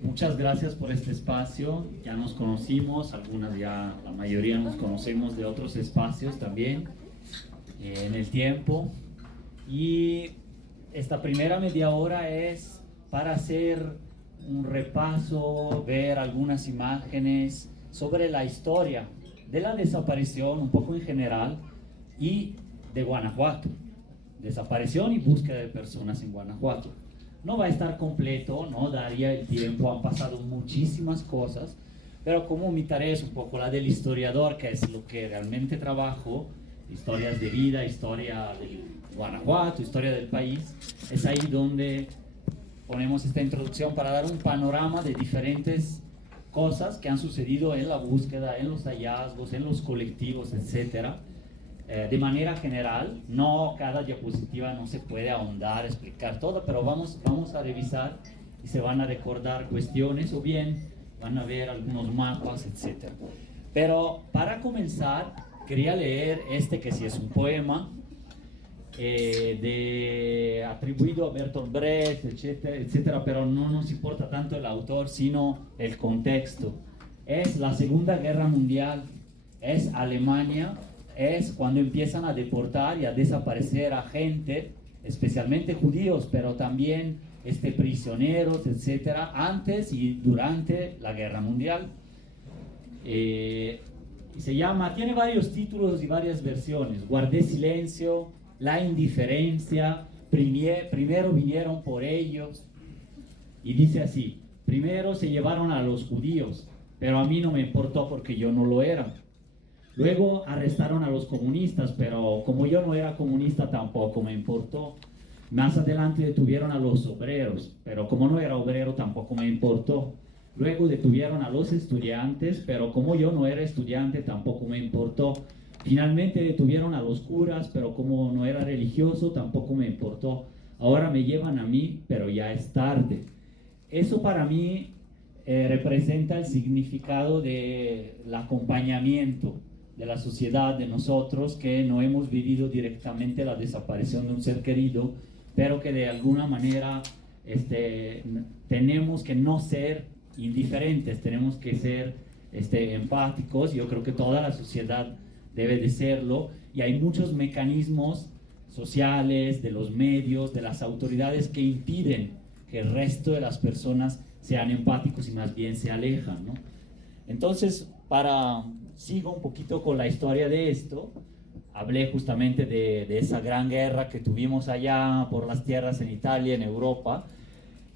Muchas gracias por este espacio. Ya nos conocimos, la mayoría nos conocemos de otros espacios también en el tiempo. Y esta primera media hora es para hacer un repaso, ver algunas imágenes sobre la historia de la desaparición, un poco en general, y de Guanajuato. Desaparición y búsqueda de personas en Guanajuato. No va a estar completo, no daría el tiempo, han pasado muchísimas cosas, pero como mi tarea es un poco la del historiador, que es lo que realmente trabajo, historias de vida, historia de Guanajuato, historia del país, es ahí donde ponemos esta introducción para dar un panorama de diferentes cosas que han sucedido en la búsqueda, en los hallazgos, en los colectivos, etcétera. De manera general, no cada diapositiva no se puede ahondar, explicar todo, pero vamos a revisar y se van a recordar cuestiones o bien van a ver algunos mapas, etc. Pero para comenzar, quería leer este que sí es un poema atribuido a Bertolt Brecht, etcétera, etcétera, pero no nos importa tanto el autor, sino el contexto. Es la Segunda Guerra Mundial, es Alemania, es cuando empiezan a deportar y a desaparecer a gente, especialmente judíos, pero también prisioneros, etcétera, antes y durante la Guerra Mundial. Se llama, tiene varios títulos y varias versiones: Guardé silencio, La indiferencia, Primero vinieron por ellos, y dice así: primero se llevaron a los judíos, pero a mí no me importó porque yo no lo era. Luego arrestaron a los comunistas, pero como yo no era comunista tampoco me importó. Más adelante detuvieron a los obreros, pero como no era obrero tampoco me importó. Luego detuvieron a los estudiantes, pero como yo no era estudiante tampoco me importó. Finalmente detuvieron a los curas, pero como no era religioso tampoco me importó. Ahora me llevan a mí, pero ya es tarde. Eso para mí representa el significado del acompañamiento de la sociedad, de nosotros que no hemos vivido directamente la desaparición de un ser querido, pero que de alguna manera tenemos que no ser indiferentes, tenemos que ser empáticos. Yo creo que toda la sociedad debe de serlo, y hay muchos mecanismos sociales, de los medios, de las autoridades, que impiden que el resto de las personas sean empáticos y más bien se alejan, ¿no? Entonces, sigo un poquito con la historia de esto. Hablé justamente de esa gran guerra que tuvimos allá por las tierras en Italia, en Europa,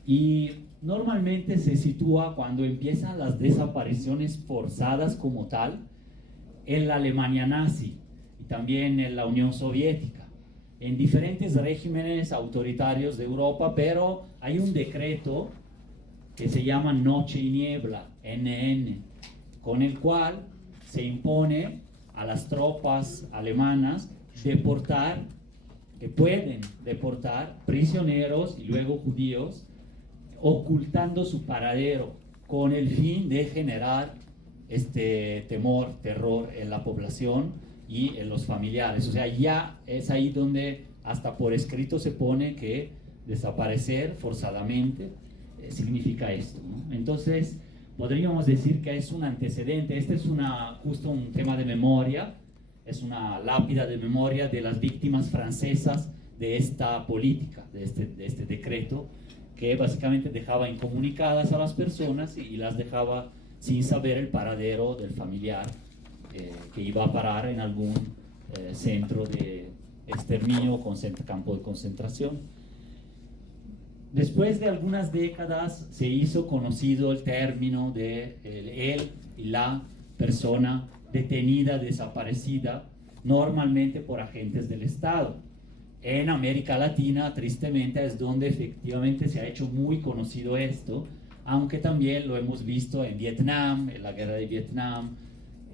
y normalmente se sitúa cuando empiezan las desapariciones forzadas como tal en la Alemania nazi y también en la Unión Soviética, en diferentes regímenes autoritarios de Europa, pero hay un decreto que se llama Noche y Niebla, NN, con el cual se impone a las tropas alemanas que pueden deportar prisioneros y luego judíos, ocultando su paradero, con el fin de generar temor, terror en la población y en los familiares. O sea, ya es ahí donde hasta por escrito se pone que desaparecer forzadamente significa esto, ¿no? Entonces, podríamos decir que es un antecedente. Este es justo un tema de memoria, es una lápida de memoria de las víctimas francesas de esta política, de este decreto, que básicamente dejaba incomunicadas a las personas y las dejaba sin saber el paradero del familiar que iba a parar en algún centro de exterminio o campo de concentración. Después de algunas décadas se hizo conocido el término de él y la persona detenida, desaparecida, normalmente por agentes del Estado. En América Latina, tristemente, es donde efectivamente se ha hecho muy conocido esto, aunque también lo hemos visto en Vietnam, en la guerra de Vietnam,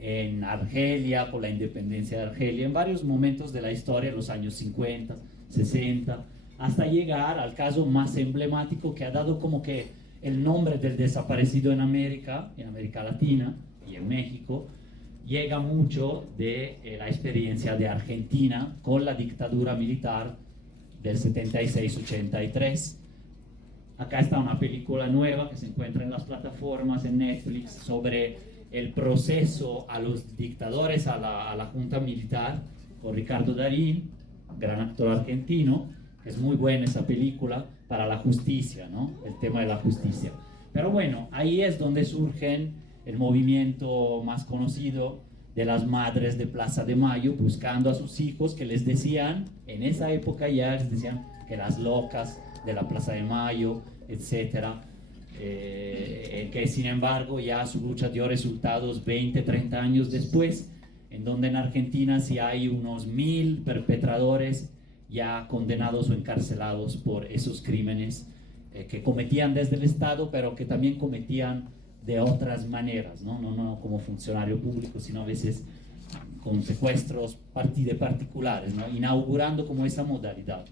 en Argelia, por la independencia de Argelia, en varios momentos de la historia, en los años 50, 60, hasta llegar al caso más emblemático que ha dado como que el nombre del desaparecido en América Latina y en México. Llega mucho de la experiencia de Argentina con la dictadura militar del 76-83. Acá está una película nueva que se encuentra en las plataformas, en Netflix, sobre el proceso a los dictadores, a la junta militar, con Ricardo Darín, gran actor argentino, que es muy buena esa película, para la justicia, ¿no? El tema de la justicia. Pero bueno, ahí es donde surgen el movimiento más conocido de las madres de Plaza de Mayo, buscando a sus hijos, que les decían, en esa época ya les decían que las locas de la Plaza de Mayo, etcétera, que sin embargo ya su lucha dio resultados 20, 30 años después, en donde en Argentina sí hay unos 1000 perpetradores ya condenados o encarcelados por esos crímenes que cometían desde el Estado, pero que también cometían de otras maneras, no como funcionario público, sino a veces con secuestros de particulares, ¿no? Inaugurando como esa modalidad.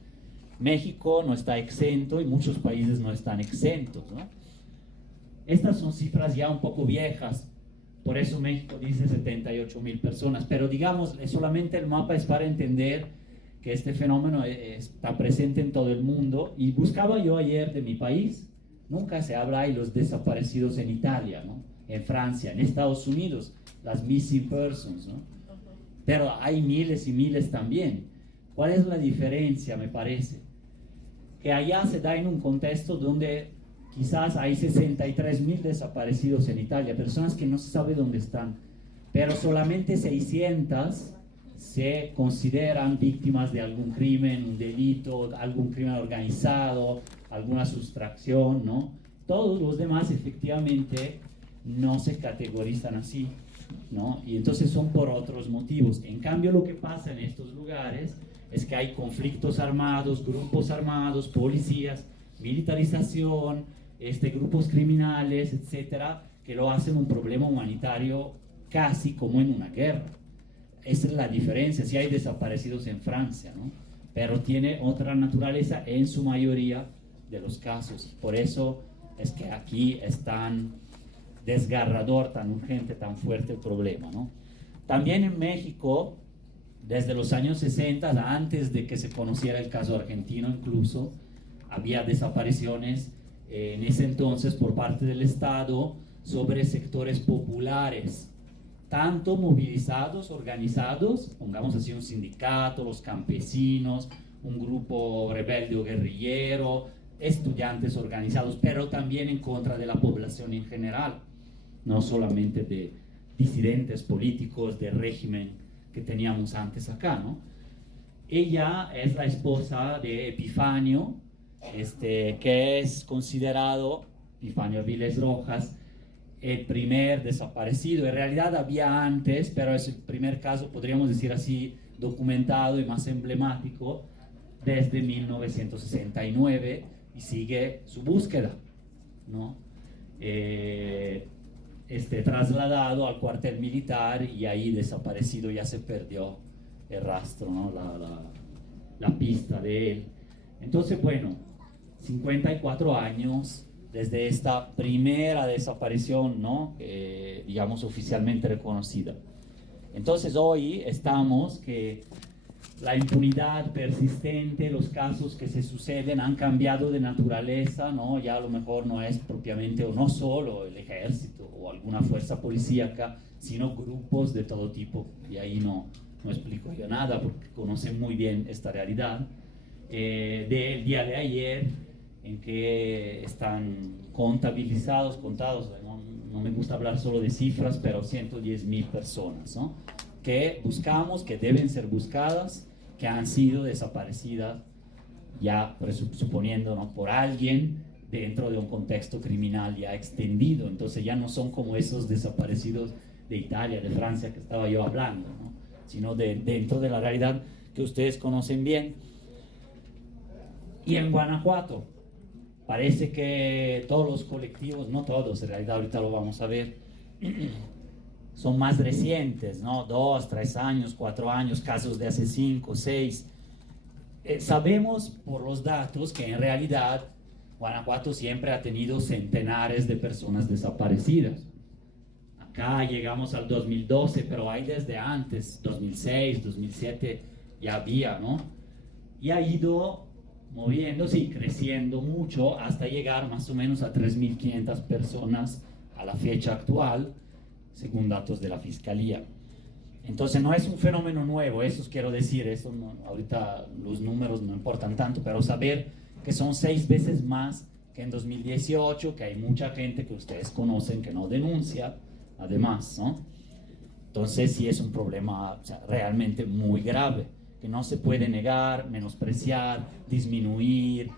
México no está exento y muchos países no están exentos, ¿no? Estas son cifras ya un poco viejas, por eso México dice 78.000 personas, pero digamos, solamente el mapa es para entender que este fenómeno está presente en todo el mundo. Y buscaba yo ayer de mi país, nunca se habla de los desaparecidos en Italia, ¿no? En Francia, en Estados Unidos, las missing persons, ¿no? Pero hay miles y miles también. ¿Cuál es la diferencia, me parece? Que allá se da en un contexto donde quizás hay 63.000 desaparecidos en Italia, personas que no se sabe dónde están, pero solamente 600 se consideran víctimas de algún crimen, un delito, algún crimen organizado, alguna sustracción, ¿no? Todos los demás efectivamente no se categorizan así, ¿no? Y entonces son por otros motivos. En cambio, lo que pasa en estos lugares es que hay conflictos armados, grupos armados, policías, militarización, grupos criminales, etcétera, que lo hacen un problema humanitario casi como en una guerra. Esa es la diferencia. Sí hay desaparecidos en Francia, ¿no? Pero tiene otra naturaleza en su mayoría de los casos. Por eso es que aquí es tan desgarrador, tan urgente, tan fuerte el problema, ¿no? También en México, desde los años 60, antes de que se conociera el caso argentino incluso, había desapariciones en ese entonces por parte del Estado sobre sectores populares, tanto movilizados, organizados, pongamos así un sindicato, los campesinos, un grupo rebelde o guerrillero, estudiantes organizados, pero también en contra de la población en general, no solamente de disidentes políticos del régimen que teníamos antes acá, ¿no? Ella es la esposa de Epifanio, que es considerado, Epifanio Viles Rojas, el primer desaparecido. En realidad había antes, pero es el primer caso, podríamos decir así, documentado y más emblemático desde 1969, y sigue su búsqueda, ¿no? Trasladado al cuartel militar y ahí desaparecido, ya se perdió el rastro, ¿no? la pista de él. Entonces, bueno, 54 años desde esta primera desaparición, ¿no? Digamos oficialmente reconocida. Entonces hoy estamos que la impunidad persistente, los casos que se suceden han cambiado de naturaleza, ¿no? Ya a lo mejor no es propiamente o no solo el ejército o alguna fuerza policíaca, sino grupos de todo tipo. Y ahí no explico yo nada porque conocen muy bien esta realidad. Del día de ayer, en que están contados, no me gusta hablar solo de cifras, pero 110.000 personas, ¿no? Que buscamos, que deben ser buscadas, que han sido desaparecidas, ya suponiendo, ¿no? Por alguien dentro de un contexto criminal ya extendido. Entonces ya no son como esos desaparecidos de Italia, de Francia que estaba yo hablando, ¿no? Sino dentro de la realidad que ustedes conocen bien. Y en Guanajuato, parece que todos los colectivos, no todos, en realidad ahorita lo vamos a ver, son más recientes, ¿no? 2, 3 años, 4 años, casos de hace 5, 6. Sabemos por los datos que en realidad Guanajuato siempre ha tenido centenares de personas desaparecidas. Acá llegamos al 2012, pero hay desde antes, 2006, 2007, ya había, ¿no? Y ha ido moviéndose y creciendo mucho hasta llegar más o menos a 3.500 personas a la fecha actual, según datos de la Fiscalía. Entonces no es un fenómeno nuevo, eso quiero decir, eso no, ahorita los números no importan tanto, pero saber que son 6 veces más que en 2018, que hay mucha gente que ustedes conocen que no denuncia, además, ¿no? Entonces sí es un problema, o sea, realmente muy grave, que no se puede negar, menospreciar, disminuir,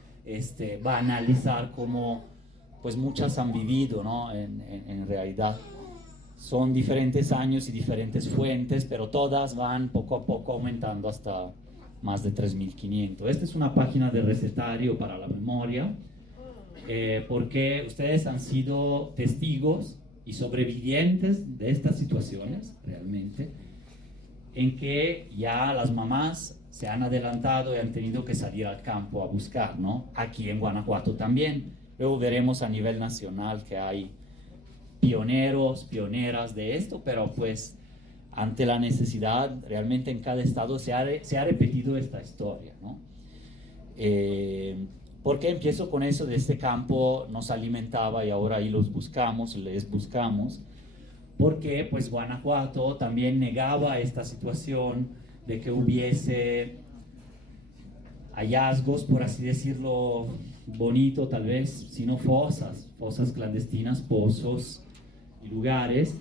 banalizar como pues muchas han vivido, ¿no? En realidad. Son diferentes años y diferentes fuentes, pero todas van poco a poco aumentando hasta más de 3.500. Esta es una página de recetario para la memoria, porque ustedes han sido testigos y sobrevivientes de estas situaciones, realmente, en que ya las mamás se han adelantado y han tenido que salir al campo a buscar, ¿no? Aquí en Guanajuato también. Luego veremos a nivel nacional que hay pioneros, pioneras de esto, pero pues ante la necesidad, realmente en cada estado se ha repetido esta historia, ¿no? ¿Por qué empiezo con eso? De este campo nos alimentaba y ahora ahí los buscamos, les buscamos, porque pues Guanajuato también negaba esta situación de que hubiese hallazgos, por así decirlo, bonito tal vez, sino fosas clandestinas, pozos y lugares.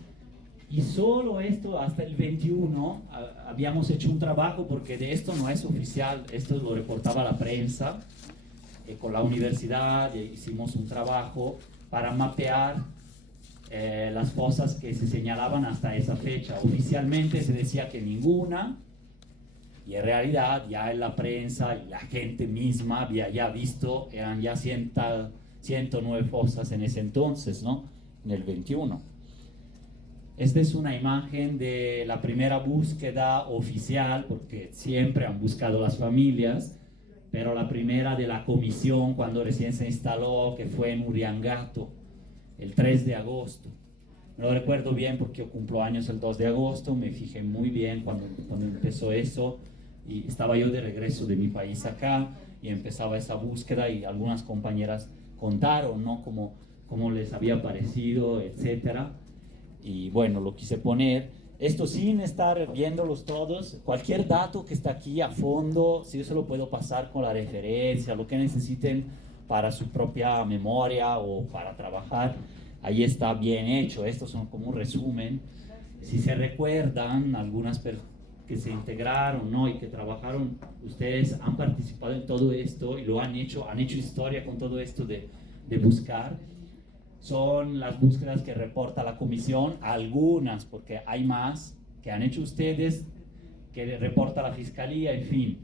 Y solo esto, hasta el 21, habíamos hecho un trabajo, porque de esto no es oficial, esto lo reportaba la prensa, con la universidad hicimos un trabajo para mapear las fosas que se señalaban hasta esa fecha. Oficialmente se decía que ninguna, y en realidad ya en la prensa y la gente misma había ya visto, eran ya 109 fosas en ese entonces, ¿no? En el 21. Esta es una imagen de la primera búsqueda oficial, porque siempre han buscado las familias, pero la primera de la comisión cuando recién se instaló, que fue en Uriangato, el 3 de agosto. Me lo recuerdo bien porque yo cumplo años el 2 de agosto, me fijé muy bien cuando empezó eso, y estaba yo de regreso de mi país acá, y empezaba esa búsqueda, y algunas compañeras contaron, ¿no? Cómo les había parecido, etcétera. Y bueno, lo quise poner, esto sin estar viéndolos todos, cualquier dato que está aquí a fondo, si yo se lo puedo pasar con la referencia, lo que necesiten para su propia memoria o para trabajar, ahí está bien hecho. Estos son como un resumen. Si se recuerdan, algunas personas que se integraron, ¿no? Y que trabajaron, ustedes han participado en todo esto y lo han hecho historia con todo esto de buscar. Son las búsquedas que reporta la comisión, algunas, porque hay más que han hecho ustedes, que reporta la fiscalía, en fin.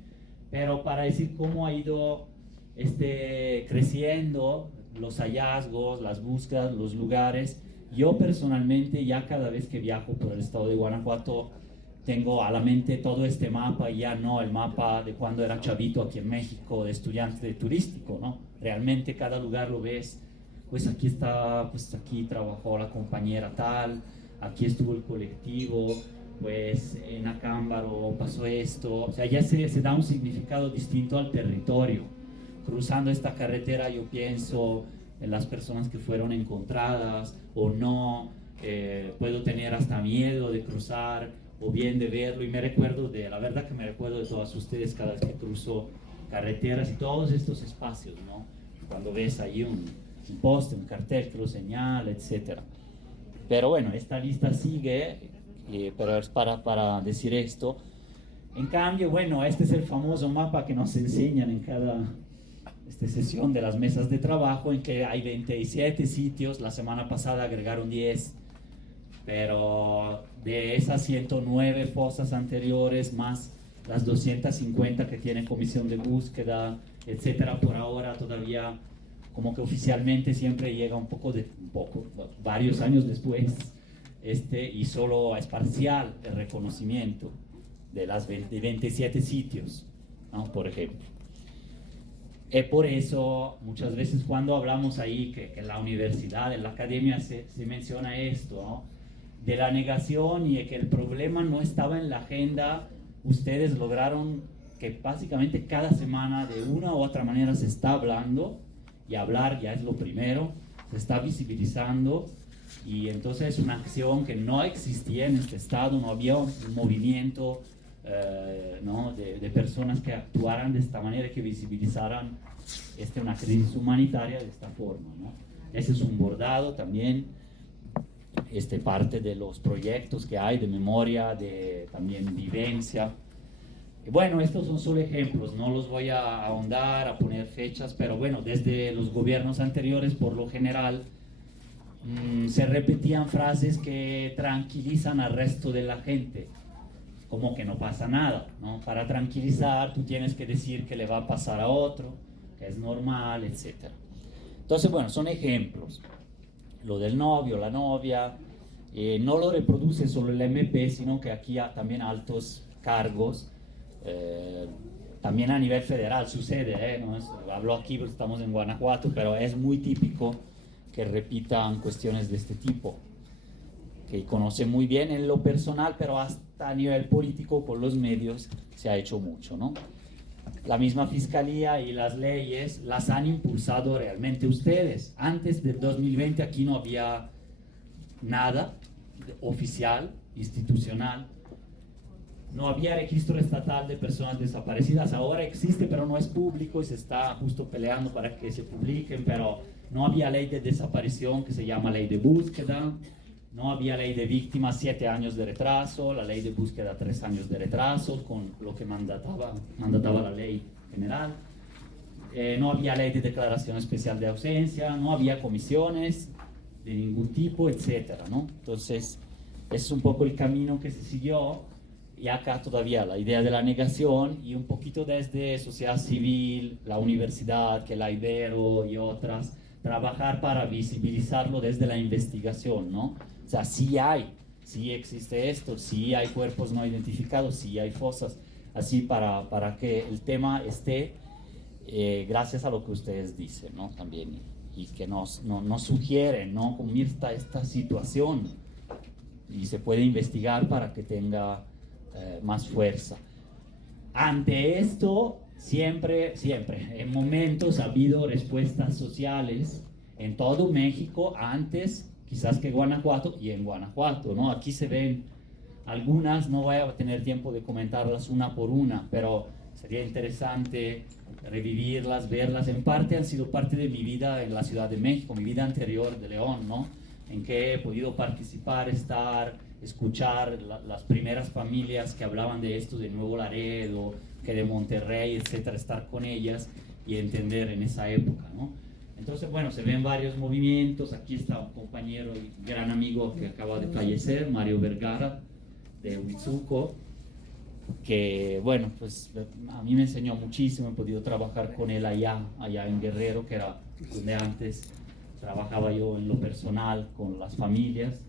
Pero para decir cómo ha ido creciendo los hallazgos, las búsquedas, los lugares, yo personalmente ya cada vez que viajo por el estado de Guanajuato tengo a la mente todo este mapa, y ya no el mapa de cuando era chavito aquí en México, de estudiante de turístico, ¿no? Realmente cada lugar lo ves. Pues aquí está, pues aquí trabajó la compañera tal, aquí estuvo el colectivo, pues en Acámbaro pasó esto, o sea, ya se da un significado distinto al territorio. Cruzando esta carretera yo pienso en las personas que fueron encontradas o no, puedo tener hasta miedo de cruzar o bien de verlo, y me recuerdo la verdad que me recuerdo de todas ustedes cada vez que cruzo carreteras y todos estos espacios, ¿no? Cuando ves ahí un poste, un cartel que lo señala, etc. Pero bueno, esta lista sigue, pero es para decir esto. En cambio, bueno, este es el famoso mapa que nos enseñan en cada sesión de las mesas de trabajo, en que hay 27 sitios, la semana pasada agregaron 10, pero de esas 109 fosas anteriores, más las 250 que tiene comisión de búsqueda, etcétera, por ahora todavía como que oficialmente siempre llega varios años después, y solo es parcial el reconocimiento de las 27 sitios, ¿no? Por ejemplo. Por eso, muchas veces cuando hablamos ahí que en la universidad, en la academia se menciona esto, ¿no? De la negación, y de que el problema no estaba en la agenda, ustedes lograron que básicamente cada semana de una u otra manera se está hablando, y hablar ya es lo primero, se está visibilizando, y entonces es una acción que no existía en este estado, no había un movimiento ¿no? de personas que actuaran de esta manera, que visibilizaran una crisis humanitaria de esta forma, ¿no? Ese es un bordado también, parte de los proyectos que hay de memoria, de también vivencia. Y bueno, estos son solo ejemplos, no los voy a ahondar, a poner fechas, pero bueno, desde los gobiernos anteriores, por lo general, se repetían frases que tranquilizan al resto de la gente, como que no pasa nada, ¿no? Para tranquilizar, tú tienes que decir que le va a pasar a otro, que es normal, etc. Entonces, bueno, son ejemplos. Lo del novio, la novia, no lo reproduce solo el MP, sino que aquí hay también altos cargos, también a nivel federal sucede, ¿no? Hablo aquí porque estamos en Guanajuato, pero es muy típico que repitan cuestiones de este tipo, que conoce muy bien en lo personal, pero hasta a nivel político con los medios se ha hecho mucho, ¿no? La misma fiscalía y las leyes las han impulsado realmente ustedes. Antes del 2020 aquí no había nada oficial, institucional. No había registro estatal de personas desaparecidas. Ahora existe, pero no es público y se está justo peleando para que se publiquen, pero no había ley de desaparición, que se llama ley de búsqueda. No había ley de víctimas, 7 años de retraso, la ley de búsqueda 3 años de retraso, con lo que mandataba la ley general. No había ley de declaración especial de ausencia, no había comisiones de ningún tipo, etcétera, ¿no? Entonces, ese es un poco el camino que se siguió, y acá todavía la idea de la negación, y un poquito desde sociedad civil, la universidad, que la Ibero y otras, trabajar para visibilizarlo desde la investigación, ¿no? O sea, sí existe esto, sí hay cuerpos no identificados, sí hay fosas, así para que el tema esté, gracias a lo que ustedes dicen, ¿no? También, y que nos sugieren, ¿no? Como esta situación, y se puede investigar para que tenga más fuerza. Ante esto, siempre, en momentos ha habido respuestas sociales en todo México, antes quizás que Guanajuato, y en Guanajuato, ¿no? Aquí se ven algunas, no voy a tener tiempo de comentarlas una por una, pero sería interesante revivirlas, verlas. En parte han sido parte de mi vida en la Ciudad de México, mi vida anterior de León, ¿no? En que he podido participar, escuchar las primeras familias que hablaban de esto, de Nuevo Laredo, que de Monterrey, etcétera, estar con ellas y entender en esa época, ¿no? Entonces, bueno, se ven varios movimientos. Aquí está un compañero y gran amigo que acaba de fallecer, Mario Vergara, de Huitzuco, que, bueno, pues a mí me enseñó muchísimo. He podido trabajar con él allá en Guerrero, que era donde antes trabajaba yo en lo personal con las familias,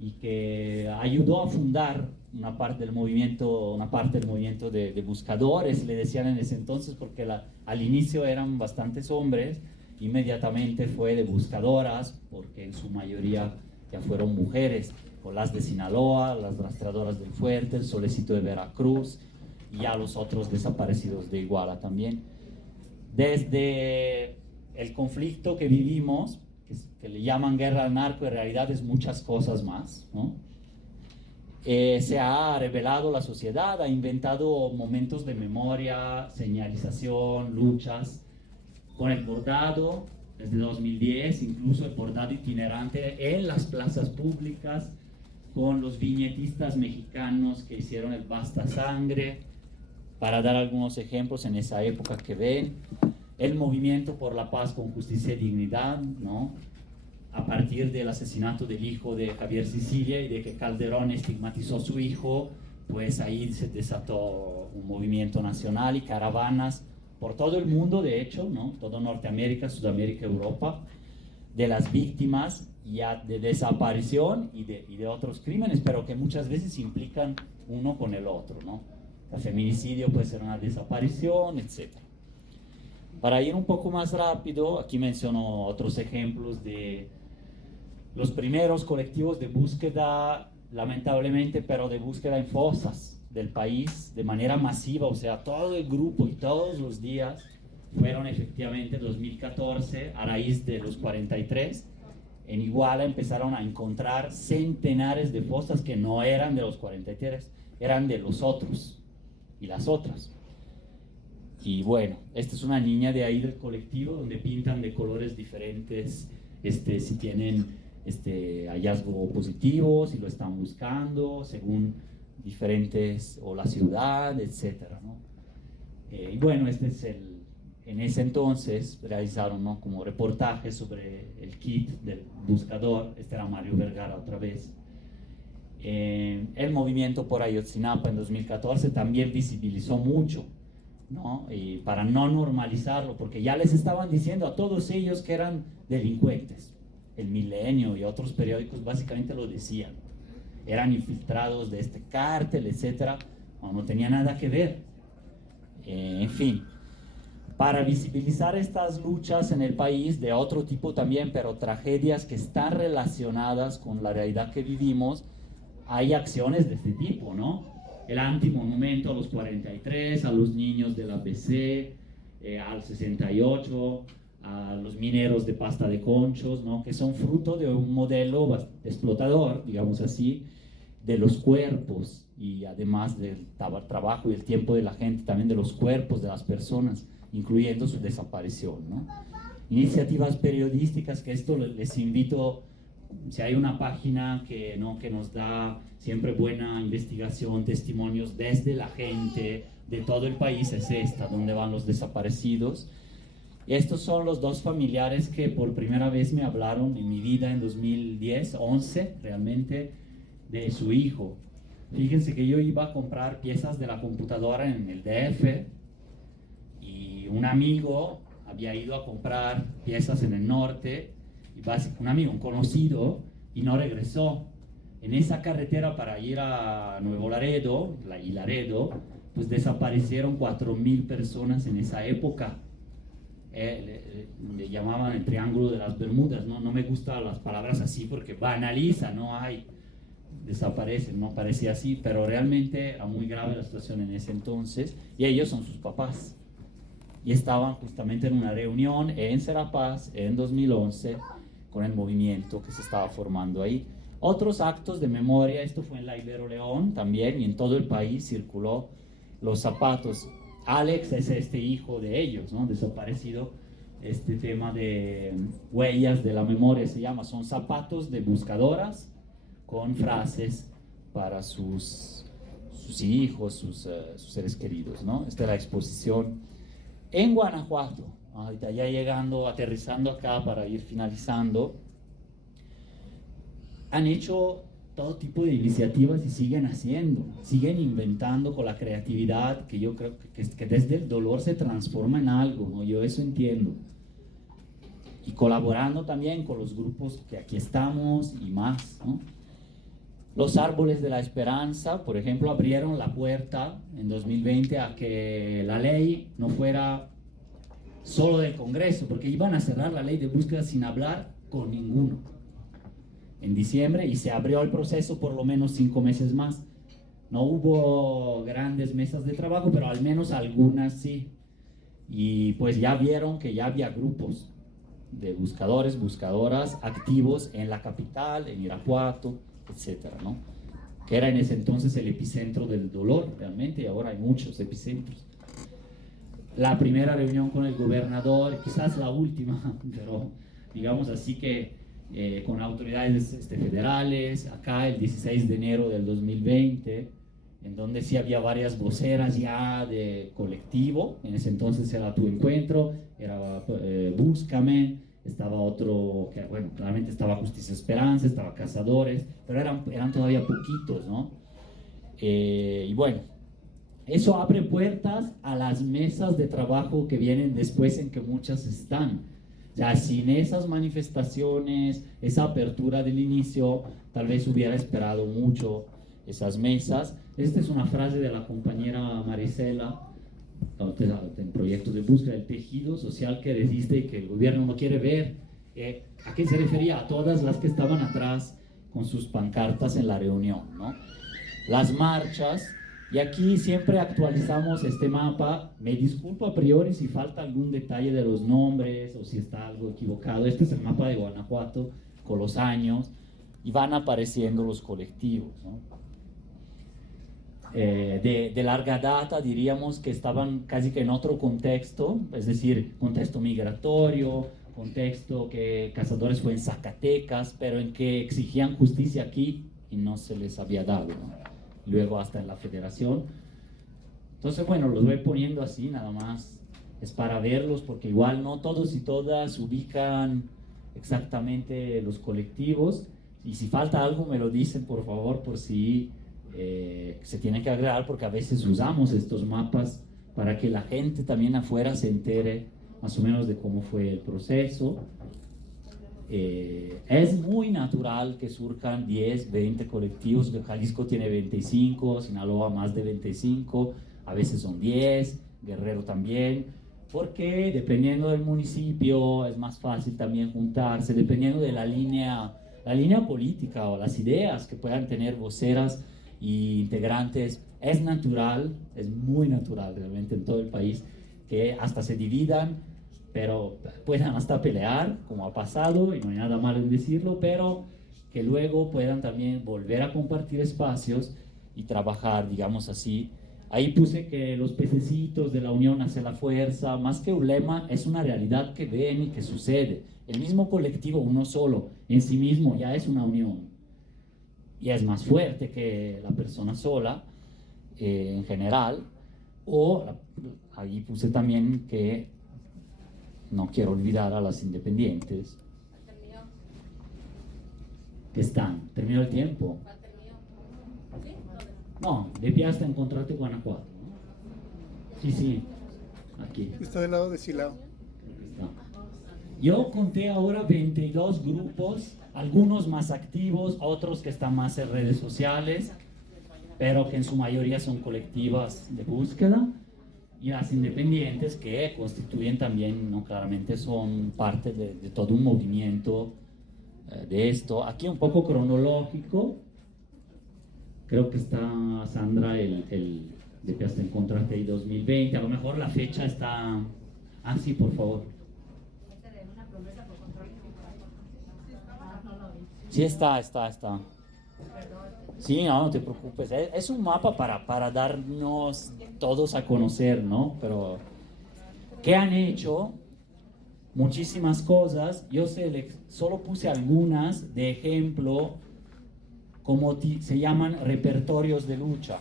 y que ayudó a fundar una parte del movimiento de buscadores, le decían en ese entonces, porque al inicio eran bastantes hombres. Inmediatamente fue de buscadoras, porque en su mayoría ya fueron mujeres, con las de Sinaloa, las rastreadoras del Fuerte, el Solecito de Veracruz, y a los otros desaparecidos de Iguala también. Desde el conflicto que vivimos, que le llaman guerra al narco, en realidad es muchas cosas más, ¿no? Se ha revelado la sociedad, ha inventado momentos de memoria, señalización, luchas, con el bordado desde 2010, incluso el bordado itinerante en las plazas públicas, con los viñetistas mexicanos que hicieron el Basta Sangre, para dar algunos ejemplos en esa época que ven. El movimiento por la paz con justicia y dignidad, ¿no? A partir del asesinato del hijo de Javier Sicilia y de que Calderón estigmatizó a su hijo, pues ahí se desató un movimiento nacional y caravanas por todo el mundo, de hecho, ¿no? Todo Norteamérica, Sudamérica, Europa, de las víctimas ya de desaparición y de otros crímenes, pero que muchas veces implican uno con el otro, ¿no? El feminicidio puede ser una desaparición, etc. Para ir un poco más rápido, aquí menciono otros ejemplos de los primeros colectivos de búsqueda, lamentablemente, pero de búsqueda en fosas, del país de manera masiva, o sea, todo el grupo y todos los días fueron efectivamente en 2014, a raíz de los 43, en Iguala empezaron a encontrar centenares de fosas que no eran de los 43, eran de los otros y las otras. Y bueno, esta es una niña de ahí del colectivo donde pintan de colores diferentes, si tienen hallazgo positivo, si lo están buscando, según diferentes, o la ciudad, etcétera, ¿no? Y bueno, en ese entonces realizaron, ¿no?, como reportajes sobre el kit del buscador. Era Mario Vergara otra vez. El movimiento por Ayotzinapa en 2014 también visibilizó mucho, ¿no? Y para no normalizarlo, porque ya les estaban diciendo a todos ellos que eran delincuentes. El Milenio y otros periódicos básicamente lo decían. Eran infiltrados de este cártel, etcétera. No tenía nada que ver. En fin, para visibilizar estas luchas en el país de otro tipo también, pero tragedias que están relacionadas con la realidad que vivimos, hay acciones de este tipo, ¿no? El antimonumento a los 43, a los niños del ABC, al 68, a los mineros de pasta de conchos, ¿no?, que son fruto de un modelo explotador, digamos así, de los cuerpos, y además del trabajo y el tiempo de la gente, también de los cuerpos de las personas, incluyendo su desaparición, ¿no? Iniciativas periodísticas, que esto les invito, si hay una página que nos da siempre buena investigación, testimonios desde la gente de todo el país, es esta, donde van los desaparecidos. Estos son los dos familiares que por primera vez me hablaron en mi vida en 2010, 11 realmente, de su hijo. Fíjense que yo iba a comprar piezas de la computadora en el DF y un amigo había ido a comprar piezas en el norte, y un amigo, un conocido, y no regresó. En esa carretera para ir a Nuevo Laredo, y Laredo, pues desaparecieron 4,000 personas en esa época. Le llamaban el Triángulo de las Bermudas, ¿no? No me gustan las palabras así porque banaliza, no hay, desaparecen, no parecía así, pero realmente era muy grave la situación en ese entonces, y ellos son sus papás. Y estaban justamente en una reunión en Serapaz en 2011 con el movimiento que se estaba formando ahí. Otros actos de memoria, esto fue en la Ibero León también, y en todo el país circuló los zapatos. Alex es este hijo de ellos, ¿no?, desaparecido. Este tema de huellas de la memoria se llama, son zapatos de buscadoras con frases para sus hijos, sus seres queridos, ¿no? Esta es la exposición en Guanajuato. Ahorita ya llegando, aterrizando acá para ir finalizando. Han hecho todo tipo de iniciativas y siguen haciendo, siguen inventando con la creatividad, que yo creo que desde el dolor se transforma en algo, ¿no? Yo eso entiendo. Y colaborando también con los grupos que aquí estamos y más, ¿no? Los Árboles de la Esperanza, por ejemplo, abrieron la puerta en 2020 a que la ley no fuera solo del Congreso, porque iban a cerrar la ley de búsqueda sin hablar con ninguno en diciembre, y se abrió el proceso por lo menos 5 meses más. No hubo grandes mesas de trabajo, pero al menos algunas sí. Y pues ya vieron que ya había grupos de buscadores, buscadoras activos en la capital, en Irapuato, etcétera, ¿no? Que era en ese entonces el epicentro del dolor, realmente, y ahora hay muchos epicentros. La primera reunión con el gobernador, quizás la última, pero digamos así que con autoridades federales, acá el 16 de enero del 2020, en donde sí había varias voceras ya de colectivo. En ese entonces era Tu Encuentro, era Búscame, estaba otro, que bueno, claramente estaba Justicia Esperanza, estaba Cazadores, pero eran todavía poquitos, ¿no? Y bueno, eso abre puertas a las mesas de trabajo que vienen después, en que muchas están. O sea, sin esas manifestaciones, esa apertura del inicio, tal vez hubiera esperado mucho esas mesas. Esta es una frase de la compañera Marisela, en proyectos de búsqueda del tejido social que resiste y que el gobierno no quiere ver. ¿A qué se refería? A todas las que estaban atrás con sus pancartas en la reunión, ¿no? Las marchas Y aquí siempre actualizamos este mapa. Me disculpo a priori si falta algún detalle de los nombres o si está algo equivocado. Este es el mapa de Guanajuato con los años y van apareciendo los colectivos, ¿no? De larga data diríamos que estaban casi que en otro contexto, es decir, contexto migratorio, contexto que Cazadores fue en Zacatecas, pero en que exigían justicia aquí y no se les había dado, ¿no? Luego hasta en la federación. Entonces, bueno, los voy poniendo así, nada más es para verlos, porque igual no todos y todas ubican exactamente los colectivos, y si falta algo me lo dicen, por favor, por si se tiene que agregar, porque a veces usamos estos mapas para que la gente también afuera se entere más o menos de cómo fue el proceso. Es muy natural que surjan 10, 20 colectivos. Jalisco tiene 25, Sinaloa más de 25, a veces son 10, Guerrero también, porque dependiendo del municipio es más fácil también juntarse, dependiendo de la línea política o las ideas que puedan tener voceras y integrantes. Es natural, es muy natural realmente en todo el país que hasta se dividan, pero puedan hasta pelear, como ha pasado, y no hay nada malo en decirlo, pero que luego puedan también volver a compartir espacios y trabajar, digamos así. Ahí puse que los pececitos de la unión hace la fuerza, más que un lema, es una realidad que ven y que sucede. El mismo colectivo, uno solo, en sí mismo ya es una unión, y es más fuerte que la persona sola, en general. O ahí puse también que no quiero olvidar a las independientes que están. ¿Terminó el tiempo? No, de pie hasta encontrarte Guanajuato, ¿no? Sí, sí, aquí. Está del lado de Silao. Está. Yo conté ahora 22 grupos, algunos más activos, otros que están más en redes sociales, pero que en su mayoría son colectivas de búsqueda, y las independientes que constituyen también, ¿no? Claramente son parte de todo un movimiento de esto. Aquí un poco cronológico, creo que está Sandra, de que hasta encontrarte ahí 2020, a lo mejor la fecha está... Ah, sí, por favor. Sí, está. Sí, no te preocupes. Es un mapa para darnos todos a conocer, ¿no? Pero, ¿qué han hecho? Muchísimas cosas. Yo solo puse algunas de ejemplo, como se llaman repertorios de lucha.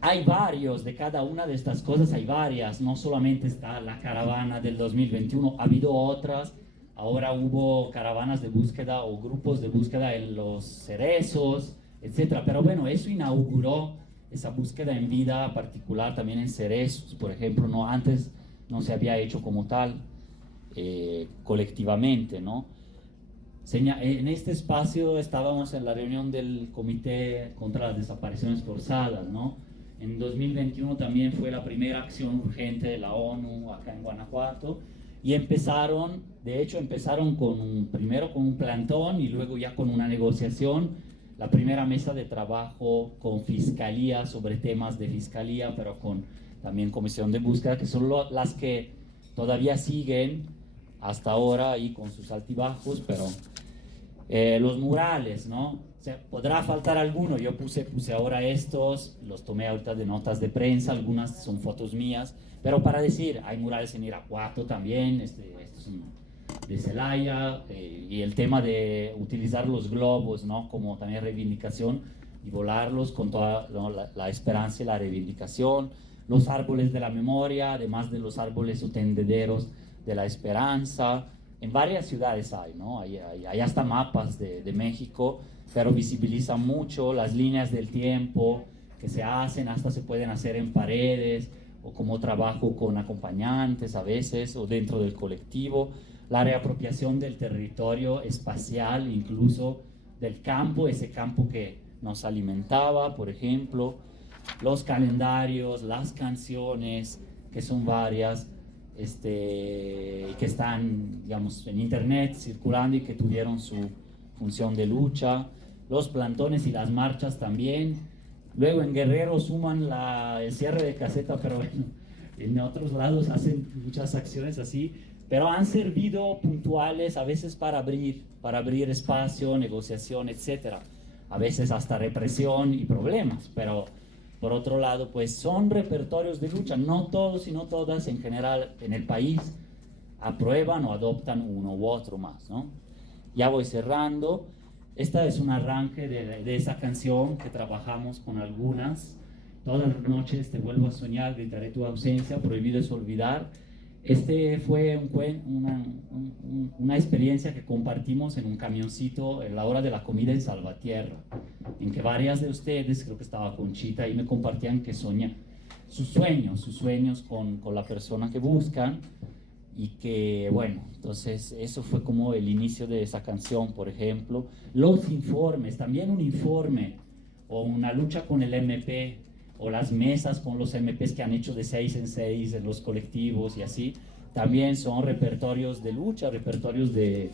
Hay varios de cada una de estas cosas, hay varias. No solamente está la caravana del 2021, ha habido otras. Ahora hubo caravanas de búsqueda o grupos de búsqueda en los Cerezos, etc. Pero bueno, eso inauguró esa búsqueda en vida particular también en Cerezos, por ejemplo, ¿no? Antes no se había hecho como tal, colectivamente, ¿no? En este espacio estábamos en la reunión del Comité contra las Desapariciones Forzadas, ¿no? En 2021 también fue la primera acción urgente de la ONU acá en Guanajuato, y empezaron primero con un plantón y luego ya con una negociación, la primera mesa de trabajo con fiscalía sobre temas de fiscalía, pero con también comisión de búsqueda, que son las que todavía siguen hasta ahora y con sus altibajos. Pero los murales, ¿no? O sea, podrá faltar alguno. Yo puse ahora estos, los tomé ahorita de notas de prensa, algunas son fotos mías, pero para decir, hay murales en Irapuato también, estos son de Celaya, y el tema de utilizar los globos, ¿no? Como también reivindicación, y volarlos con toda, ¿no? la esperanza y la reivindicación. Los árboles de la memoria, además de los árboles o tendederos de la esperanza. En varias ciudades hay, ¿no? Hay hasta mapas de México, pero visibilizan mucho las líneas del tiempo que se hacen, hasta se pueden hacer en paredes, o como trabajo con acompañantes a veces, o dentro del colectivo. La reapropiación del territorio espacial, incluso del campo, ese campo que nos alimentaba, por ejemplo. Los calendarios, las canciones, que son varias, que están, digamos, en internet circulando y que tuvieron su función de lucha. Los plantones y las marchas también. Luego en Guerrero suman el cierre de caseta, pero bueno, en otros lados hacen muchas acciones así, pero han servido puntuales a veces para abrir espacio, negociación, etcétera. A veces hasta represión y problemas, pero por otro lado, pues son repertorios de lucha. No todos y no todas en general en el país aprueban o adoptan uno u otro más, ¿no? Ya voy cerrando. Esta es un arranque de esa canción que trabajamos con algunas. Todas las noches te vuelvo a soñar, gritaré tu ausencia, prohibido es olvidar. Este fue una experiencia que compartimos en un camioncito en la hora de la comida en Salvatierra, en que varias de ustedes, creo que estaba Conchita, y me compartían que soñan sus sueños con la persona que buscan, y que, bueno, entonces eso fue como el inicio de esa canción, por ejemplo. Los informes, también un informe o una lucha con el MP, o las mesas con los MPs que han hecho de 6 en 6 en los colectivos y así, también son repertorios de lucha, repertorios que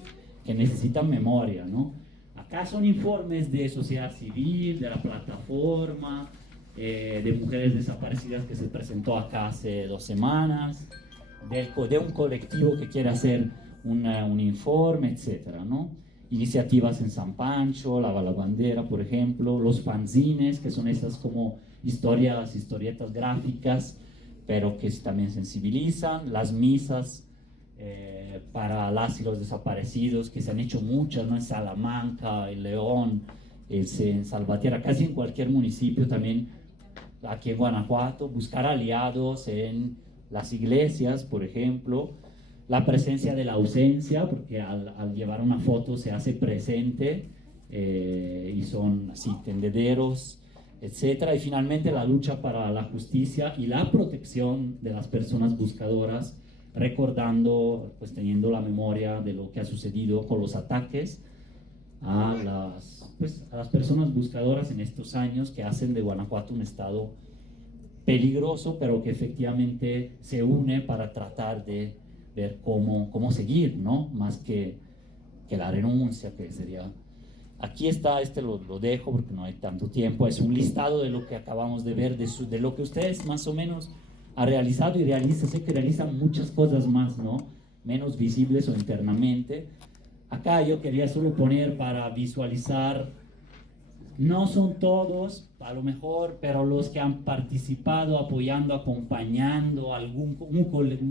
necesitan memoria, ¿no? Acá son informes de sociedad civil, de la plataforma, de mujeres desaparecidas que se presentó acá hace 2 semanas, de un colectivo que quiere hacer un informe, etcétera, ¿no? Iniciativas en San Pancho, Lava la Bandera, por ejemplo, los fanzines, que son esas como historietas gráficas, pero que también sensibilizan, las misas para las y los desaparecidos, que se han hecho muchas, ¿no? En Salamanca, en León, en Salvatierra, casi en cualquier municipio, también aquí en Guanajuato, buscar aliados en las iglesias, por ejemplo, la presencia de la ausencia, porque al llevar una foto se hace presente, y son así tendederos, etcétera. Y finalmente la lucha para la justicia y la protección de las personas buscadoras, recordando, pues teniendo la memoria de lo que ha sucedido con los ataques a las personas buscadoras en estos años, que hacen de Guanajuato un estado peligroso, pero que efectivamente se une para tratar de ver cómo seguir, ¿no? Más que la renuncia, que sería... Aquí está, lo dejo porque no hay tanto tiempo, es un listado de lo que acabamos de ver, de lo que ustedes más o menos han realizado y sé que realizan muchas cosas más, ¿no? Menos visibles o internamente. Acá yo quería solo poner para visualizar, no son todos, a lo mejor, pero los que han participado apoyando, acompañando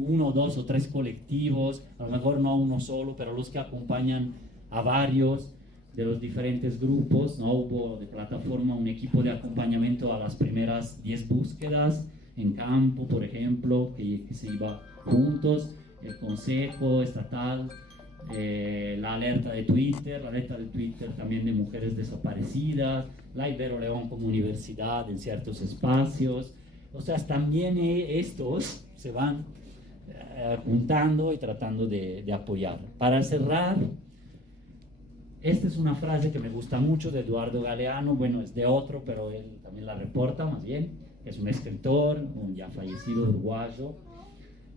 uno, dos o tres colectivos, a lo mejor no uno solo, pero los que acompañan a varios de los diferentes grupos, ¿no? Hubo de plataforma un equipo de acompañamiento a las primeras 10 búsquedas en campo, por ejemplo, que se iba juntos, el Consejo Estatal, la alerta de Twitter también de mujeres desaparecidas, la Ibero León como universidad en ciertos espacios. O sea, también estos se van juntando y tratando de apoyar. Para cerrar, esta es una frase que me gusta mucho de Eduardo Galeano, bueno, es de otro, pero él también la reporta más bien, es un escritor, un ya fallecido uruguayo.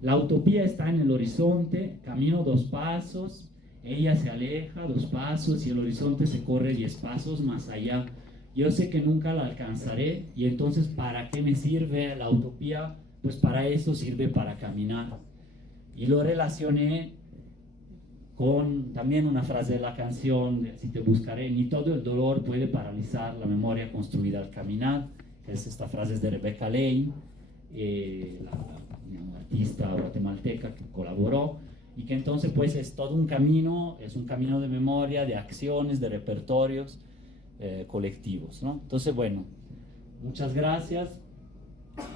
La utopía está en el horizonte, camino 2 pasos, ella se aleja 2 pasos y el horizonte se corre 10 pasos más allá. Yo sé que nunca la alcanzaré y entonces ¿para qué me sirve la utopía? Pues para eso sirve, para caminar. Y lo relacioné con también una frase de la canción, Si te buscaré, ni todo el dolor puede paralizar la memoria construida al caminar, que es esta frase de Rebecca Lane, una artista guatemalteca que colaboró, y que entonces pues es todo un camino, es un camino de memoria, de acciones, de repertorios colectivos, ¿no? Entonces, bueno, muchas gracias,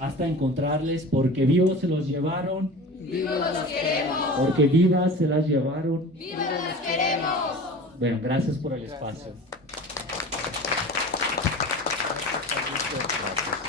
hasta encontrarles, porque vivos se los llevaron, vivos los queremos, porque vivas se las llevaron, vivas las queremos. Bueno, gracias por el espacio. Gracias.